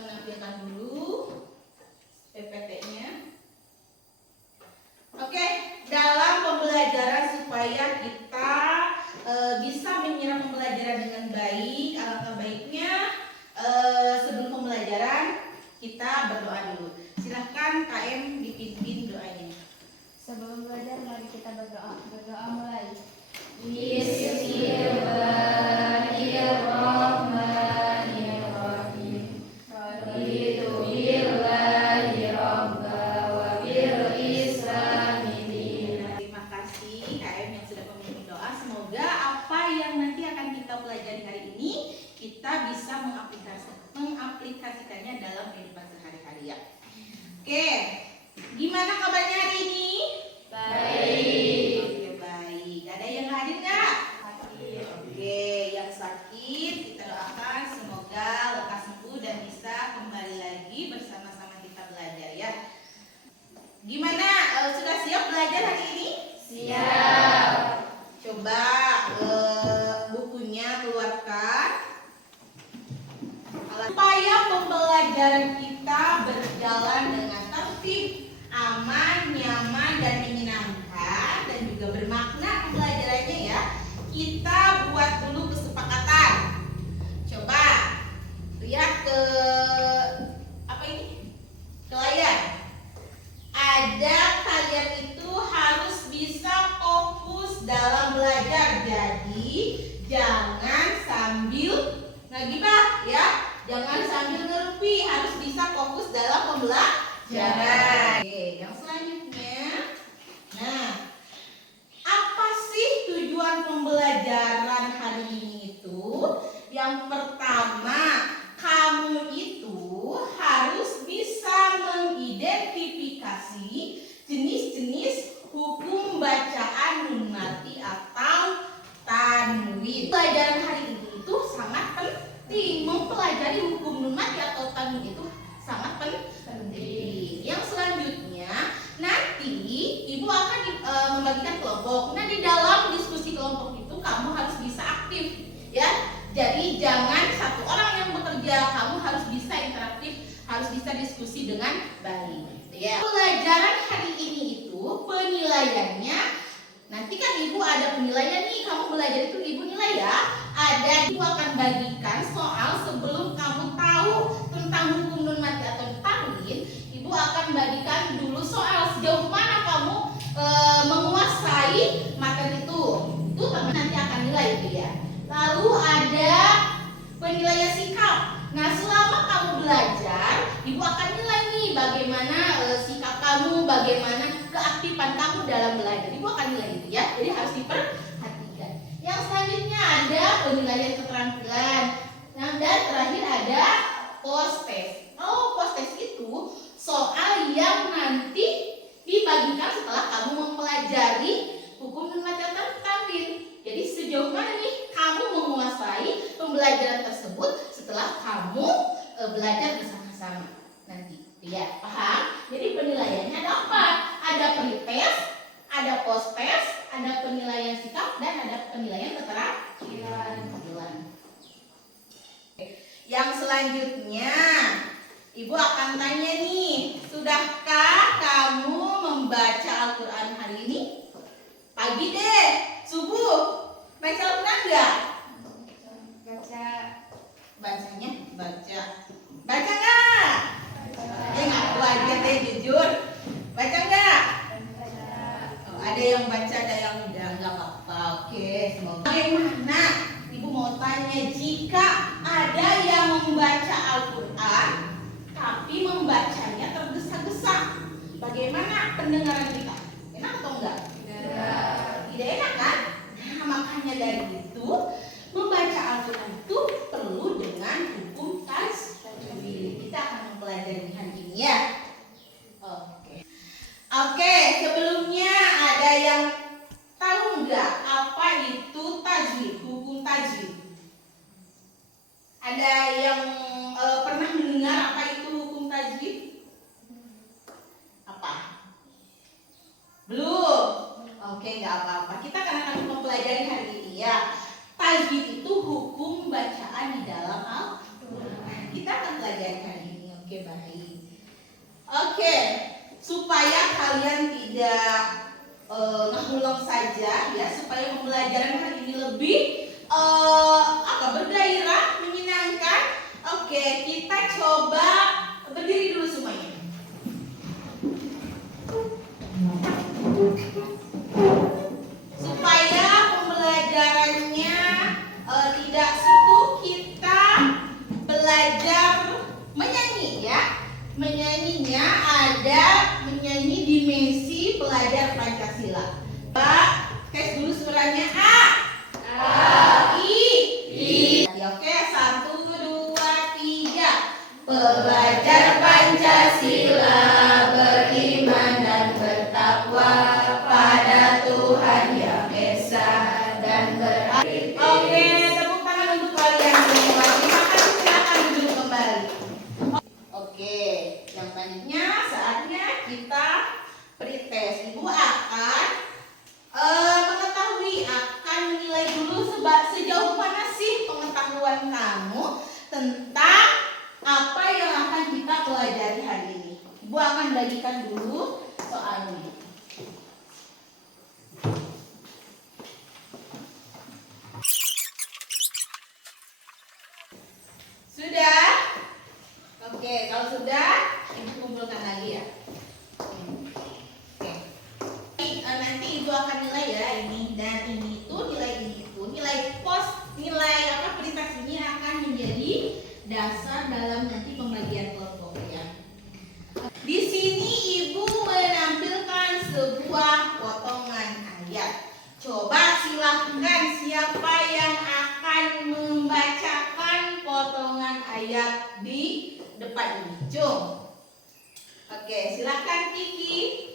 menampilkan dulu PPT-nya. Oke, dalam pembelajaran supaya kita bisa menyerap pembelajaran dengan baik, alangkah baiknya sebelum pembelajaran kita berdoa dulu. Silahkan KM dipimpin doanya. Sebelum belajar mari kita berdoa. Berdoa mulai. Bismillahirrahmanirrahim. Raditu billahi rabba wa bil islami dinan. Terima kasih KM yang sudah memimpin doa. Semoga apa yang nanti akan kita pelajari hari ini kita bisa mengaplikasikannya dalam kehidupan sehari-hari ya. Oke, gimana kabarnya hari ini? Baik. Oke, baik. Ada yang hadir nggak? Oke, yang sakit kita doakan semoga lekas sembuh dan bisa kembali lagi bersama-sama kita belajar ya. Gimana? Sudah siap belajar hari ini? Siap. Coba bukunya keluarkan. Supaya pembelajaran kita berjalan dengan tertib, aman, nyaman, dan menyenangkan, dan juga bermakna pembelajarannya ya, kita buat dulu kesepakatan. Coba lihat ke apa ini? Ke layar. Ada kalian itu harus bisa fokus dalam belajar. Jadi jangan sambil ngegibah ya. Jangan sambil ngerupi, harus bisa fokus dalam pembelajaran. Oke, yang selanjutnya. Nah, apa sih tujuan pembelajaran hari ini itu? Yang pertama, kamu itu harus bisa mengidentifikasi jenis-jenis hukum bacaan nun mati atau tanwin. Pelajaran hari ini itu sangat penting. Mempelajari hukum nun mati atau tanwin itu sangat penting. Yang selanjutnya, nanti ibu akan membagikan kelompok. Nah, di dalam diskusi kelompok itu kamu harus bisa aktif ya. Jadi jangan satu orang yang bekerja, kamu harus bisa interaktif, harus bisa diskusi dengan baik ya. Pelajaran hari ini itu penilaiannya, nanti kan ibu ada penilaian nih, kamu belajar itu ibu nilai ya. Ada, ibu akan bagikan soal sebelum kamu tahu tentang hukum nun mati atau tanwin. Ibu akan bagikan dulu soal sejauh mana kamu menguasai materi itu teman nanti akan nilai itu ya. Lalu ada penilaian sikap. Nah, selama kamu belajar, ibu akan nilai nih bagaimana sikap kamu, bagaimana keaktifan kamu dalam belajar. Ibu akan nilai itu ya. Jadi harus diperhatikan. Yang selanjutnya ada penilaian keterampilan. Nah, dan terakhir ada post test. Oh, post test itu soal yang nanti dibagikan setelah kamu mempelajari hukum nun mati atau tanwin. Jadi sejauh mana nih kamu menguasai pembelajaran tersebut setelah kamu belajar bersama-sama nanti. Ya, paham? Jadi penilaiannya ada empat. Ada pre-test, ada post test, ada penilaian sikap, dan ada penilaian keterampilan. Yang selanjutnya, ibu akan tanya nih, sudahkah kamu membaca Al-Quran hari ini? Pagi deh, subuh, baca Al-Quran enggak? Baca. Bacanya, baca. Baca enggak? Ngaku aja deh, jujur. Baca enggak? Oh, ada yang baca, ada yang enggak apa-apa. Oke, semoga. Bagaimana? Ibu mau tanya, jika ada yang membaca Al-Quran tapi membacanya tergesa-gesa, bagaimana pendengaran kita? Enak atau enggak? Tidak enak kan? Nah, makanya dari itu membaca Al-Quran itu perlu dengan hukum tajwid. Kita akan mempelajari hari ini ya. Oke, sebelumnya ada yang tahu nggak apa itu tajwid, hukum tajwid? Ada yang pernah mendengar apa itu hukum tajwid? Apa? Oke, baik. Oke, supaya kalian tidak ngulang saja ya, supaya pembelajaran hari ini lebih bergairah, menyenangkan. Oke, kita coba berdiri dulu semuanya. Supaya pembelajarannya tidak suntuk, kita belajar menyanyi ya. Menyanyinya ada menyanyi dimensi pelajar Pancasila. Pak, tes dulu suaranya A. I. Oke, 1, 2, 3. Pelajar Pancasila beriman dan bertakwa pada Tuhan Yang Esa dan beraktif. Oke, tepuk tangan untuk kalian semua. Terima kasih, silakan duduk kembali. Oke, yang selanjutnya saatnya kita pretest. Ibu akan mengetahui, akan menilai dulu sejauh mana sih pengetahuan kamu tentang apa yang akan kita pelajari hari ini. Ibu akan bagikan dulu soalnya. Sudah? Oke, kalau sudah, ibu kumpulkan lagi ya. Oke. Nanti ibu akan nilai ya ini dan ini itu nilai prioritas ini akan menjadi dasar dalam nanti pembagian kelompok ya. Di sini ibu menampilkan sebuah potongan ayat. Coba silahkan siapa yang akan membacakan potongan ayat di depan ini. Jom. Oke, silahkan Kiki.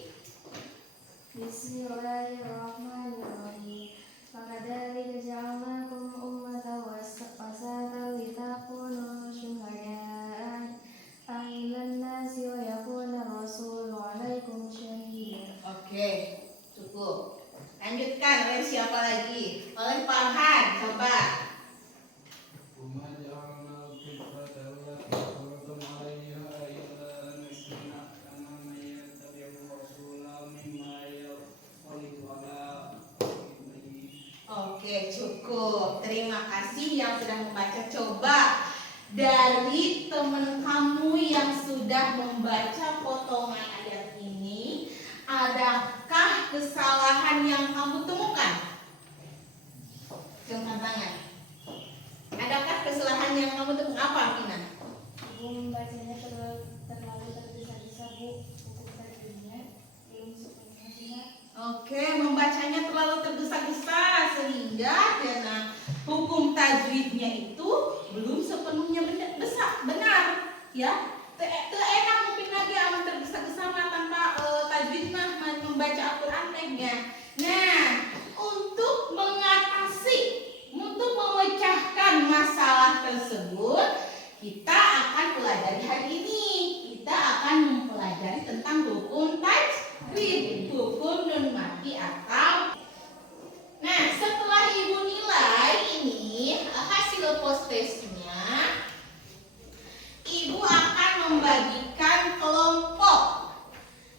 Bismillahirrahmanirrahim. Fakadzalika ja'alnakum ummatan wasatan litakunu syuhada'a 'alan nasi wa yakuna rasulu 'alaikum syahida. Oke, cukup. Lanjutkan oleh siapa lagi? Oleh Farhan, coba. Oke, cukup. Terima kasih yang sudah membaca. Coba dari teman kamu yang sudah membaca potongan ayat ini, adakah kesalahan yang kamu temukan? Angkat tangan. Adakah kesalahan yang kamu temukan? Apa, Vina? Ibu membacanya terlalu tergesa-gesa, Bu. Buku tajwidnya belum sepenuhnya. Oke, membacanya terlalu tergesa-gesa sehingga karena hukum tajwidnya itu belum sepenuhnya benar, ya. Enak mungkin lagi amat tergesa-gesa tanpa tajwid membaca Al-Qur'an tehnya. Nah, untuk mengatasi, untuk memecahkan masalah tersebut, kita akan pelajari hari ini. Kita akan mempelajari tentang hukum tajwid, hukum nun mati atau. Nah, setelah ibu nilai ini hasil post testnya, ibu akan membagikan kelompok.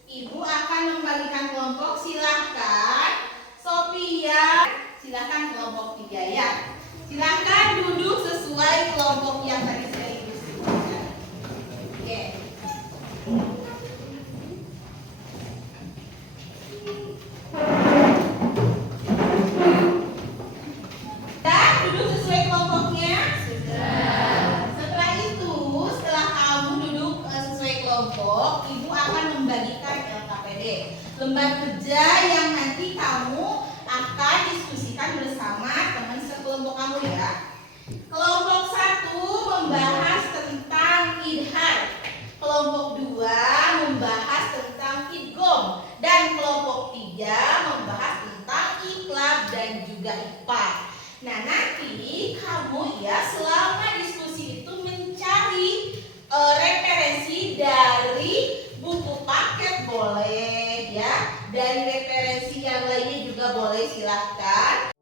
Ibu akan membagikan kelompok. Silahkan Sophia, silahkan kelompok 3 ya. Silahkan duduk sesuai kelompok yang tadi saya ibu sebutkan. Oke. Sudah duduk sesuai kelompoknya? Sudah. Setelah itu, setelah kamu duduk sesuai kelompok, ibu akan membagikan LKPD, lembar kerja yang nanti kamu akan diskusikan bersama teman sekelompok kamu ya. Kelompok 1 membahas tentang idhar, kelompok 2 membahas tentang idgham, dan kelompok 3 membahas tentang iqlab dan juga iqfa. Nah, nanti kamu ya selama diskusi itu mencari referensi dari buku paket boleh ya, dari referensi yang lainnya juga boleh, silahkan.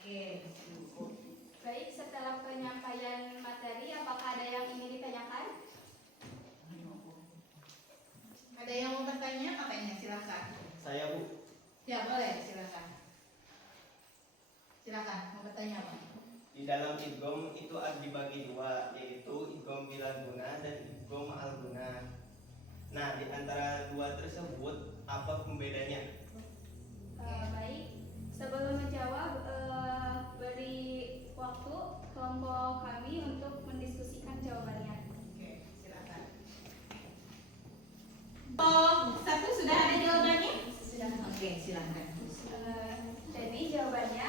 Oke, cukup. Baik, setelah penyampaian materi, apakah ada yang ingin ditanyakan? Ada yang mau bertanya? Katanya silakan. Saya Bu, Ya boleh, silakan. Silakan, mau bertanya apa? di dalam idgham itu ada dibagi dua, yaitu idgham bilaguna dan idgham alguna. Nah, di antara dua tersebut apa pembedanya? Baik, sebelum menjawab, beri waktu kelompok kami untuk mendiskusikan jawabannya. Oke, silakan. Oh, satu sudah ada jawabannya? Sudah. Oke, silakan. Jadi jawabannya,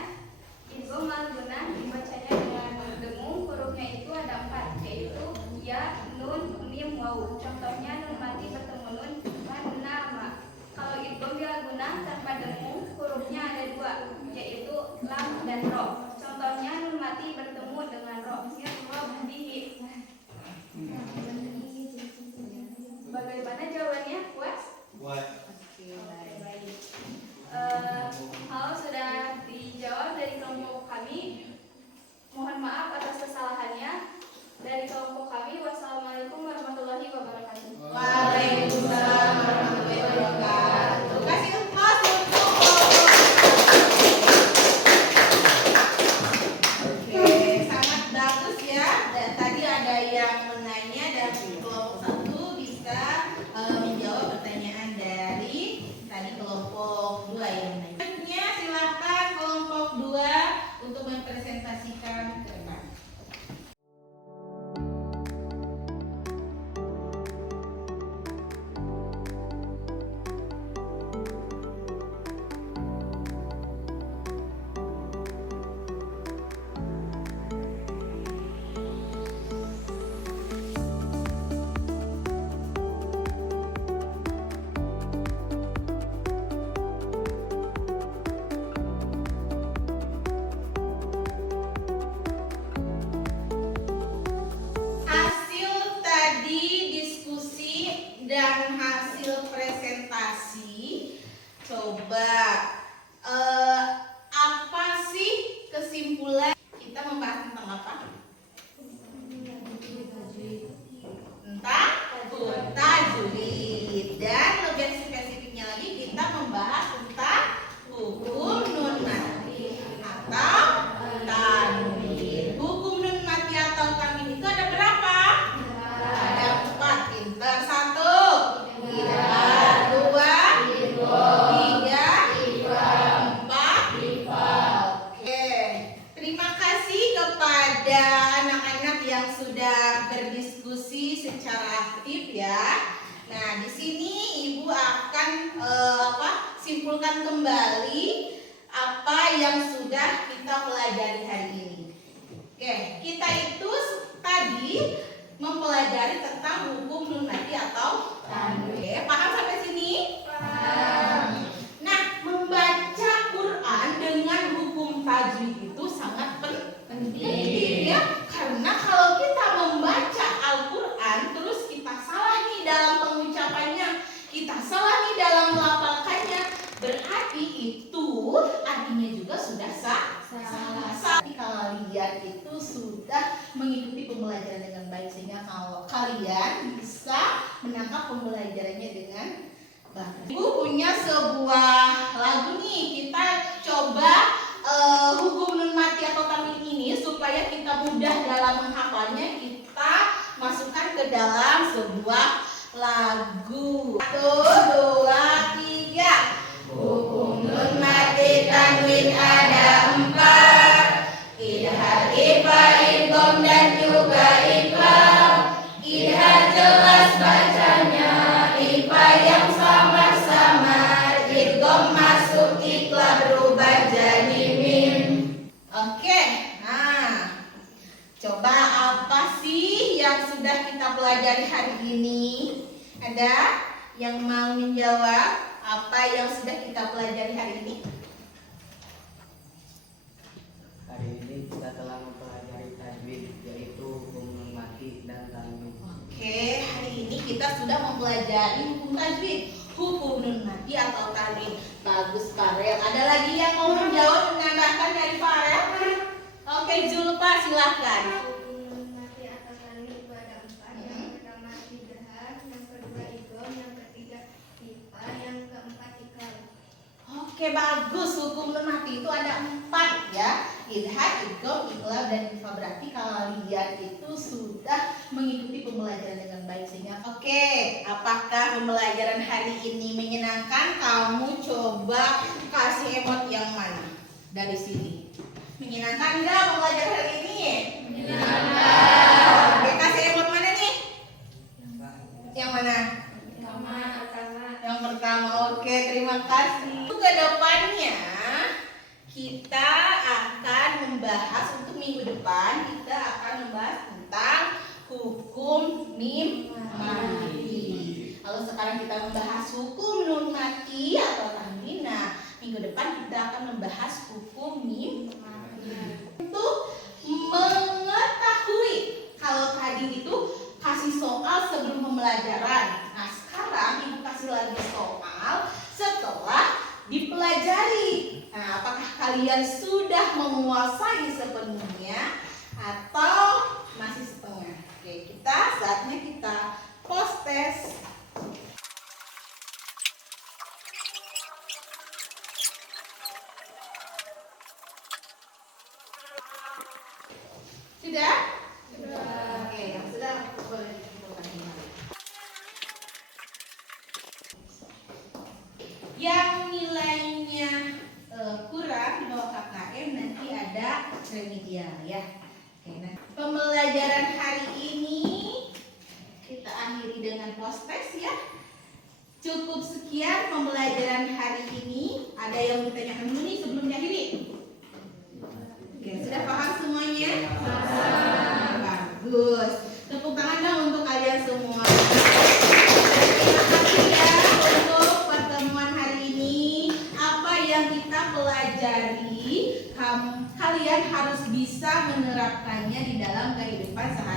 idgham alguna dibacanya dengan dengung, hurufnya itu ada 4, yaitu ya, nun, mim, waw. Contohnya nun mati bertemu nun dengan nama. Kalau idgham bilaguna tanpa dengung, hurufnya ada 2, yaitu lam dan ro. Contohnya nun mati bertemu dengan ro. Bihi. Bagaimana jawabannya? Puas? Buat Oke, Oke, baik. Hal sudah dijawab dari kelompok kami. Mohon maaf atas kesalahannya. Dari kelompok kami, wassalamualaikum warahmatullahi wabarakatuh. Waalaikumsalam warahmatullahi wabarakatuh. Kasih applause untuk Oke, sangat bagus ya. Dan tadi ada yang menanya dan kelompok satu bisa menjawab pertanyaan dari tadi kelompok 2 yang menanya. Selanjutnya silakan kelompok 2 untuk mempresentasikan ke depan. Hasil tadi diskusi dan hasil presentasi, coba apa sih kesimpulan kita membahas tentang apa? Tentang tajwid, dan lebih spesifiknya lagi kita membahas tentang hukum nun mati atau tanwin. Hukum nun mati atau tanwin itu ada berapa? Ada 4. Pinter. 1, 2, 3, 4. Oke. Terima kasih kepada anak-anak yang sudah berdiskusi secara aktif ya. Nah, di sini Ibu akan simpulkan kembali apa yang sudah kita pelajari hari ini. Oke, kita itu tadi mempelajari tentang hukum nun mati atau tanwin. Oke, paham sampai sini? Paham. Nah, membaca Quran dengan hukum tajwid itu sangat penting ya. Karena kalau kita membaca Al-Quran terus kita salah nih dalam pengucapannya, kita salah nih dalam melafalkannya, berarti itu artinya juga sudah salah. Tapi kalian itu sudah mengikuti pembelajaran dengan baik, sehingga kalau kalian bisa menangkap pembelajarannya dengan baik. Ibu punya sebuah lagu nih, kita coba hukum nun mati atau tanwin ini supaya kita mudah dalam menghafalnya, kita masukkan ke dalam sebuah lagu. 1, 2, 3. Hukum nun mati tanwin ada 4. Idhar, ifa, idgham dan juga iqlab. Idhar jelas bacanya, ifa yang samar-samar, idgham masuk, iqlab berubah jadi mim. Oke, nah coba apa sih yang sudah kita pelajari hari ini? Ada yang mau menjawab apa yang sudah kita pelajari hari ini? Hari ini kita telah mempelajari tajwid, yaitu hukum nun mati dan tanwin. Oke, hari ini kita sudah mempelajari hukum tajwid, hukum nun mati atau tanwin. Bagus, Farel. Ada lagi yang mau menjawab, menambahkan dari Farel? Oke, Zulfa silahkan. Mati atakan itu ada 4. Yang pertama idhar, yang kedua idgham, yang ketiga ikhfa, yang keempat ikal. Oke, bagus. Hukum nun mati itu ada 4 ya. Idhar, idgham, iqlab, dan ikhfa. Berarti kalian itu sudah mengikuti pembelajaran dengan baik sehingga oke. Apakah pembelajaran hari ini menyenangkan? Kamu coba kasih emot yang mana dari sini? Menyenangkan nggak pembelajaran hari ini? Menyenangkan. Oke, kasih emot mana nih? Yang mana? Yang pertama. Oke, terima kasih. Ke depannya kita akan membahas untuk minggu depan kita akan membahas tentang hukum mim mati. Kalau sekarang kita membahas hukum nun mati atau tanwin, nah minggu depan kita akan membahas hukum mim mati. Untuk mengetahui kalau tadi itu kasih soal sebelum pembelajaran. Nah sekarang ibu kasih lagi soal setelah dipelajari. Nah, apakah kalian sudah menguasai sepenuhnya atau masih setengah? Oke, saatnya kita post test. Sudah? Sudah. Oke, yang sudah boleh dikumpulkan kembali. Yang nilainya kurang di bawah KKM nanti ada remedial ya. Oke, nah, pembelajaran hari ini kita akhiri dengan post test ya. Cukup sekian pembelajaran hari ini. Ada yang ditanyakan dulu nih sebelum diakhiri? Oke, sudah paham semuanya? Bagus. Tepuk tangan dong untuk kalian semua. Terima kasih ya untuk pertemuan hari ini. Apa yang kita pelajari, kalian harus bisa menerapkannya di dalam kehidupan sehari-hari.